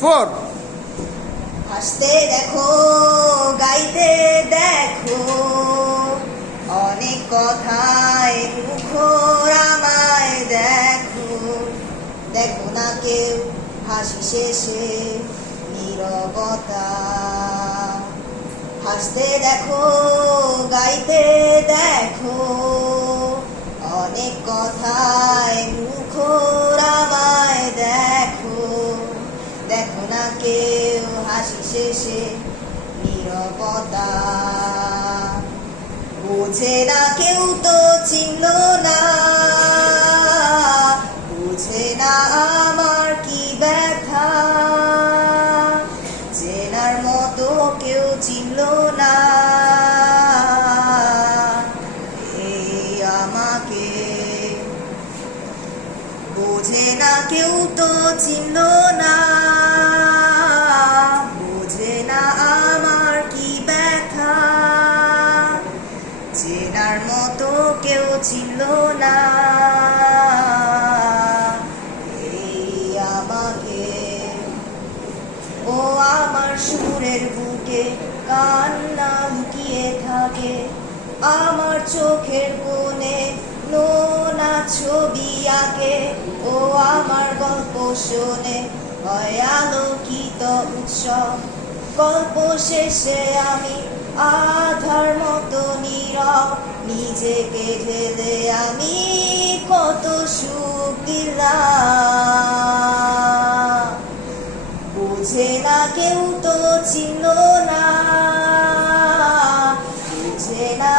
Four. হাসতে দেখো, গাইতে দেখো, অনেক কথায় মুখর আমায় দেখো। দেখো না কেউ হাসি শেষে নীরবতা। হাসতে দেখো, গাইতে দেখো, অনেক কথায় মুখর আমায় দেখো। দেখো না কেউ হাসি শেষে নীরবতা। বুঝে না কেউ তো চিনল না, বুঝে না আমার কি ব্যথা। চেনার মতো কেউ চিনল না এই আমাকে। বোঝে না কেউ তো চিনল না, বোঝে না আমার কি ব্যথা। চেনার মতো কেউ চিনল না এই আমাকে। ও আমার সুরের বুকে কান্না লুকিয়ে থাকে, আমার চোখের কোণে নোনা ছবি আঁকে। ও আমার গল্প শোনে হয় আলোকিত উৎসব। গল্প শেষে আমি আধার মতো নীরব, নিজেকে ঢেলে আমি কত সুখ দিলাম। বুঝে না কেউ তো চিনল না, বুঝে না